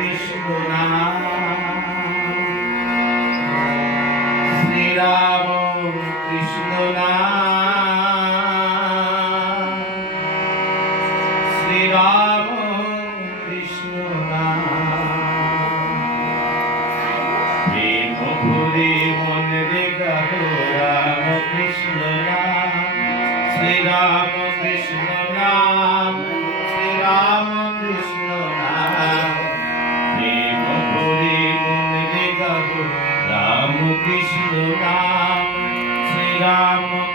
কৃষ্ণ নাম Shriram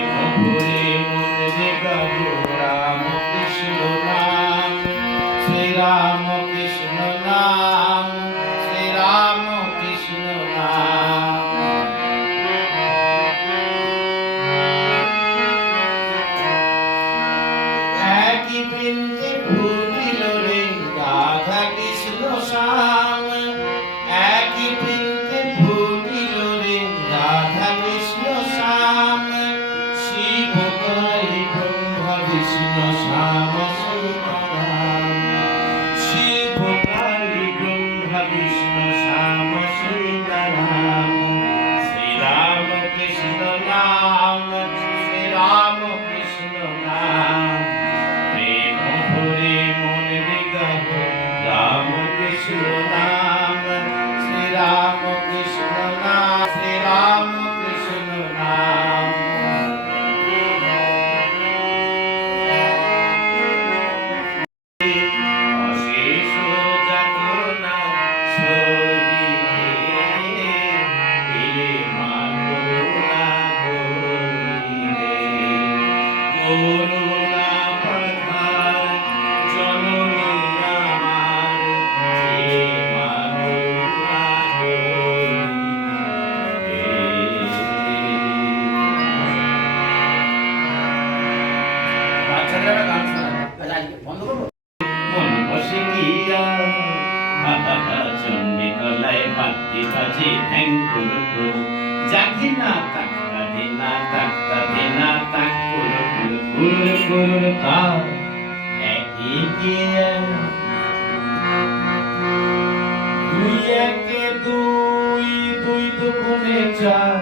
Hare Hare Thank you. দুই একে দুই দুই চার,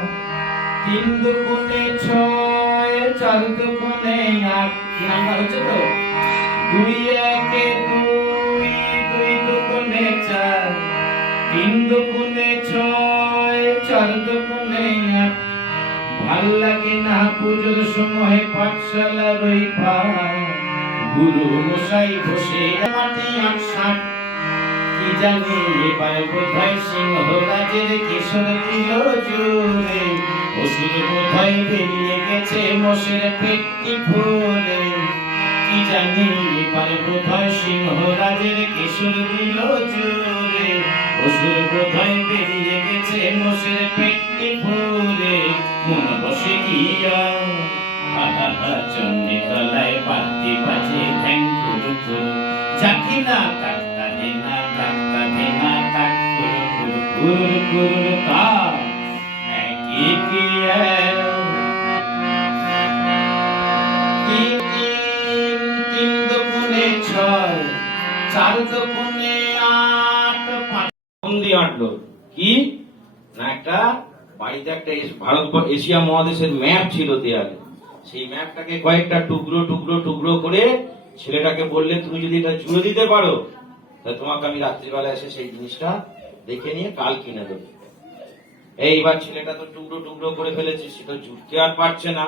তিন দুগুণে ছয়, চার দুগুণে আট। নাম্বার হচ্ছে তো? দুই একে দুই দুই চার, তিন ছয়, চার আট। ভালো লাগে না পুজোর সময় পাঠশালার ওই পাড়ায় গুরু মশাই বসে মাটি আটসাট কি জানি এবার বোধহয় সিংহ রাজের কেশর দিল জোরে। অসুর বোধহয় বেরিয়ে গেছে মোষের পেটটি ফুলে কি জানি এবার বোধহয় সিংহ রাজের কেশর দিল জোরে। অসুর বোধহয় বেরিয়ে গেছে মোষের পেটটি ফুলে মন বসে গিয়া একটা? বাড়িতে একটা এশিয়া মহাদেশের ম্যাপ ছিল দেয়ালে। সেই ম্যাপটাকে কয়েকটা টুকরো টুকরো টুকরো করে ছেলেটাকে বললে, তুমি যদি এটা জুড়ে দিতে পারো তাহলে তোমাকে আমি রাত্রিবেলা এসে সেই জিনিসটা দেখে নিয়ে কাল কিনে দেবো। এইবার ছেলেটা তো টুকরো টুকরো করে ফেলেছে, সে তো জুড়তে আর পারছে না।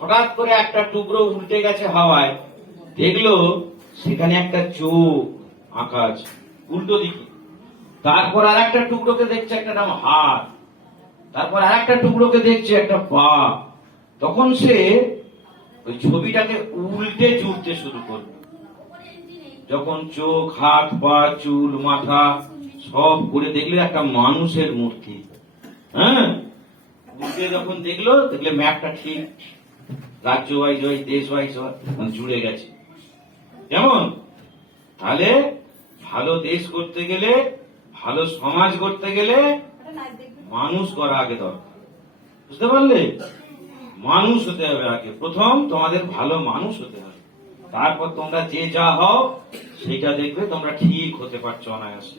হঠাৎ করে একটা টুকরো উল্টে গেছে হাওয়ায়, দেখল সেখানে একটা চোখ আঁকা আছে, উল্টো দিকে। তারপর আর একটা টুকরোকে দেখছে, একটা নাম হাত তারপর আর একটা টুকরোকে দেখছে, একটা পা। তখন সে ওই ছবিটাকে উল্টে জুড়তে শুরু করল। যখন চোখ, হাত, পা, চুল, মাথা সব করে দেখলে একটা মানুষের মূর্তি। হ্যাঁ? উল্টে যখন দেখল, দেখলে ম্যাপটা ঠিক। রাজ্য ওয়াইজ ওয়াইজ দেশ ওয়াইজ জুড়ে গেছে। কেমন? তাহলে ভালো দেশ করতে গেলে, ভালো সমাজ করতে গেলে মানুষ করা আগে দরকার। বুঝতে পারলে? মানুষ হতে হবে আগে। প্রথম তোমাদের ভালো মানুষ হতে হবে। তারপর তোমরা যে যা হও, সেটা দেখবে তোমরা ঠিক হতে পারছ অনায়াসে।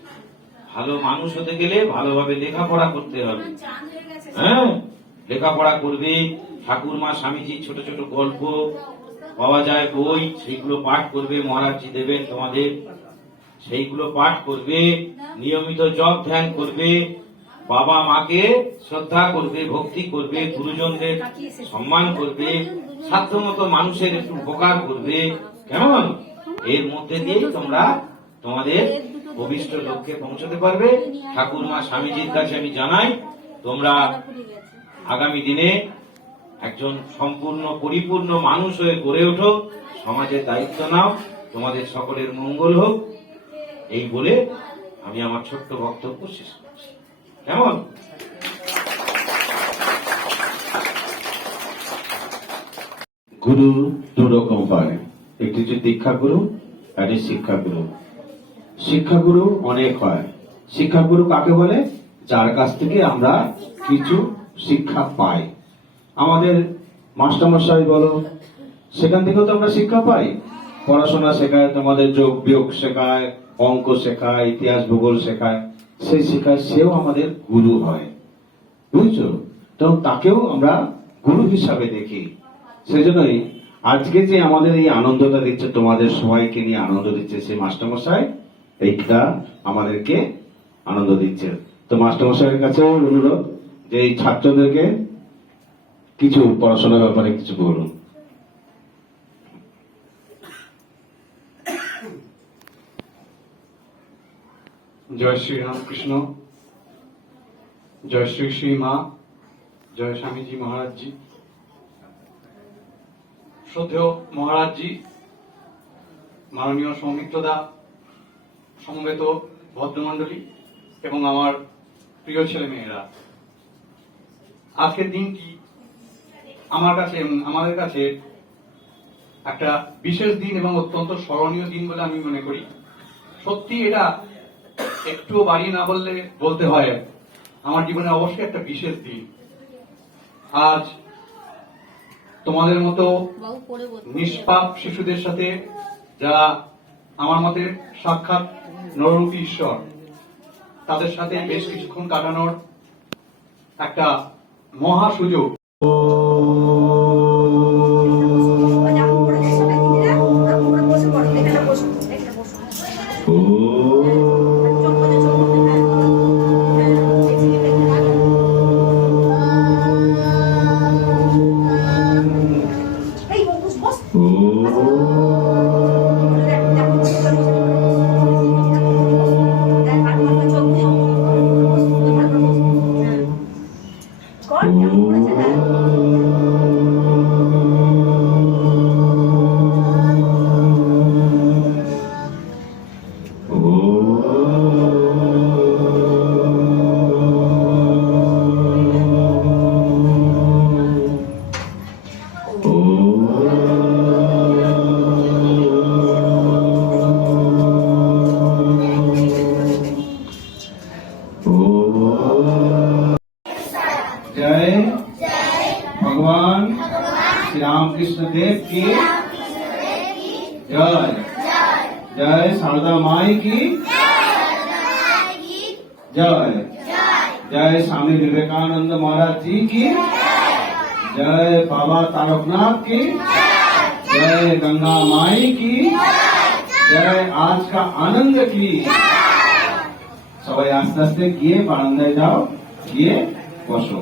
ভালো মানুষ হতে গেলে ভালোভাবে লেখাপড়া করতে হবে। হ্যাঁ? লেখাপড়া করবে, ঠাকুরমা, স্বামীজি, ছোট ছোট গল্প পাওয়া যায়, বই, সেইগুলো পাঠ করবে, মহারাজজি দেবেন তোমাদের। সেইগুলো পাঠ করবে, নিয়মিত জপ ধ্যান করবে বাবা মাকে শ্রদ্ধা করবে, ভক্তি করবে, গুরুজনদের সম্মান করবে, সাধ্যমতো মানুষের একটু উপকার করবে। কেমন? এর মধ্যে দিয়েই তোমরা তোমাদের ভবিষ্যৎ লক্ষ্যে পৌঁছতে পারবে। ঠাকুরমা স্বামীজির কাছে আমি জানাই, তোমরা আগামী দিনে একজন সম্পূর্ণ পরিপূর্ণ মানুষ হয়ে গড়ে ওঠো, সমাজের দায়িত্ব নাও, তোমাদের সকলের মঙ্গল হোক। এই বলে আমি আমার ছোট্ট বক্তব্য শেষ করছি কেমন? গুরু দু রকম হয় একটি হচ্ছে দীক্ষাগুরু আর শিক্ষাগুরু। শিক্ষাগুরু অনেক হয়। শিক্ষাগুরু কাকে বলে? যার কাছ থেকে আমরা কিছু শিক্ষা পাই। আমাদের মাস্টারমশাই বলো, সেখান থেকেও তো আমরা শিক্ষা পাই। পড়াশোনা শেখায়, তোমাদের যোগ বিয়োগ শেখায়, অঙ্ক শেখায়, ইতিহাস, ভূগোল শেখায়। সেই শেখায় সেও আমাদের গুরু হয়। বুঝছ? তো তাকেও আমরা গুরু হিসাবে দেখি। সেজন্যই আজকে যে আমাদের এই আনন্দটা দিচ্ছে, তোমাদের সবাইকে নিয়ে আনন্দ দিচ্ছে সেই মাস্টারমশাই এইটা আমাদেরকে আনন্দ দিচ্ছে। তো মাস্টারমশাইয়ের কাছে অনুরোধ যে এই ছাত্রদেরকে কিছু পড়াশোনার ব্যাপারে কিছু বলুন। জয় শ্রী রামকৃষ্ণ, জয় শ্রী শ্রী মা, জয় স্বামীজি মহারাজজি। শ্রদ্ধেয় মহারাজজি, মাননীয় সৌমিত্রদা, সমবেত ভদ্রমণ্ডলী এবং আমার প্রিয় ছেলে মেয়েরা আজকের দিনটি আমার কাছে আমাদের কাছে একটা বিশেষ দিন এবং অত্যন্ত স্মরণীয় দিন বলে আমি মনে করি। সত্যি এটা একটুও বাড়িয়ে না বললে বলতে হয়, আমার জীবনে অবশ্যই একটা বিশেষ দিন। আজ তোমাদের মতো নিষ্পাপ শিশুদের সাথে যারা আমার মতে সাক্ষাৎ নররূপী ঈশ্বর, তাদের সাথে বেশ কিছুক্ষণ কাটানোর একটা মহা সুযোগ। কর কৃষ্ণদেব কি জয় জয় সারদা মাই কি জয় জয় স্বামী विवेकानंद महाराज जी की जय बाबा तारकनाथ की जय गंगा माई की जय आज का आनंद की সবাই আস্তে আস্তে গিয়ে বারান্দায় যাও গিয়ে বসো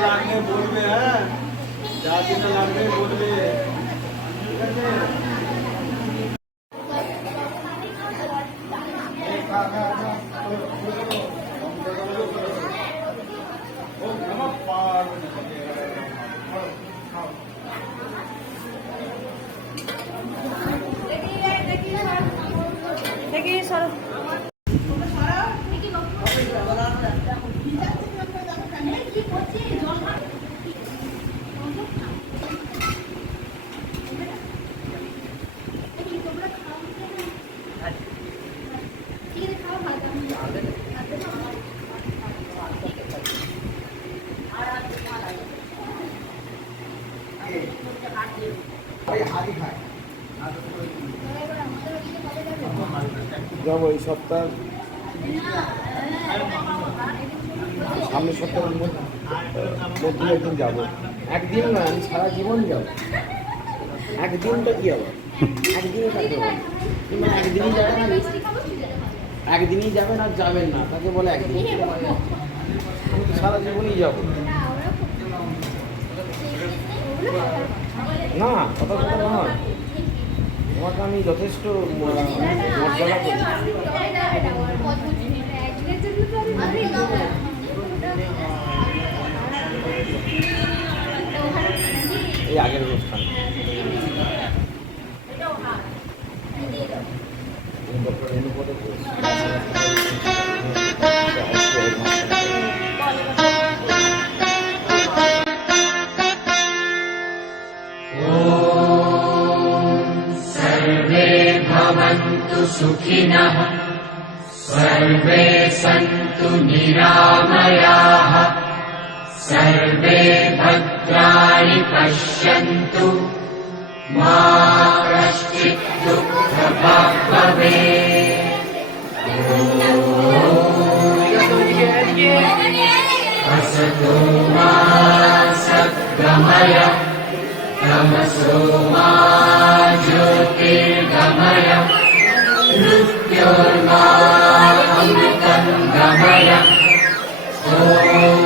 লাগবে বলবে হ্যাঁ যা যেটা লাগবে বলবে ঠিক আছে যাব এই সপ্তাহ। সামনের সপ্তাহের মধ্যে একদিন যাব। একদিন না, আমি সারা জীবন যাব। একদিনটা কি হবে? একদিনই থাকতে হবে। কিংবা একদিনই যাবেন আর একদিনই যাবেন আর যাবেন না। তাকে বলে একদিন। সারা জীবনই যাব। না, কথা কথা নয় তোমাকে আমি যথেষ্ট মর্যাদা করি এই আগের অনুষ্ঠান। ः सर्वे भद्राणि पश्यन्तु। मा कश्चित् माश्चित् दुःखते मा सद्गमय। तमसो मा ज्योतिर्गमय। नृत्योर्मा Samaya. Om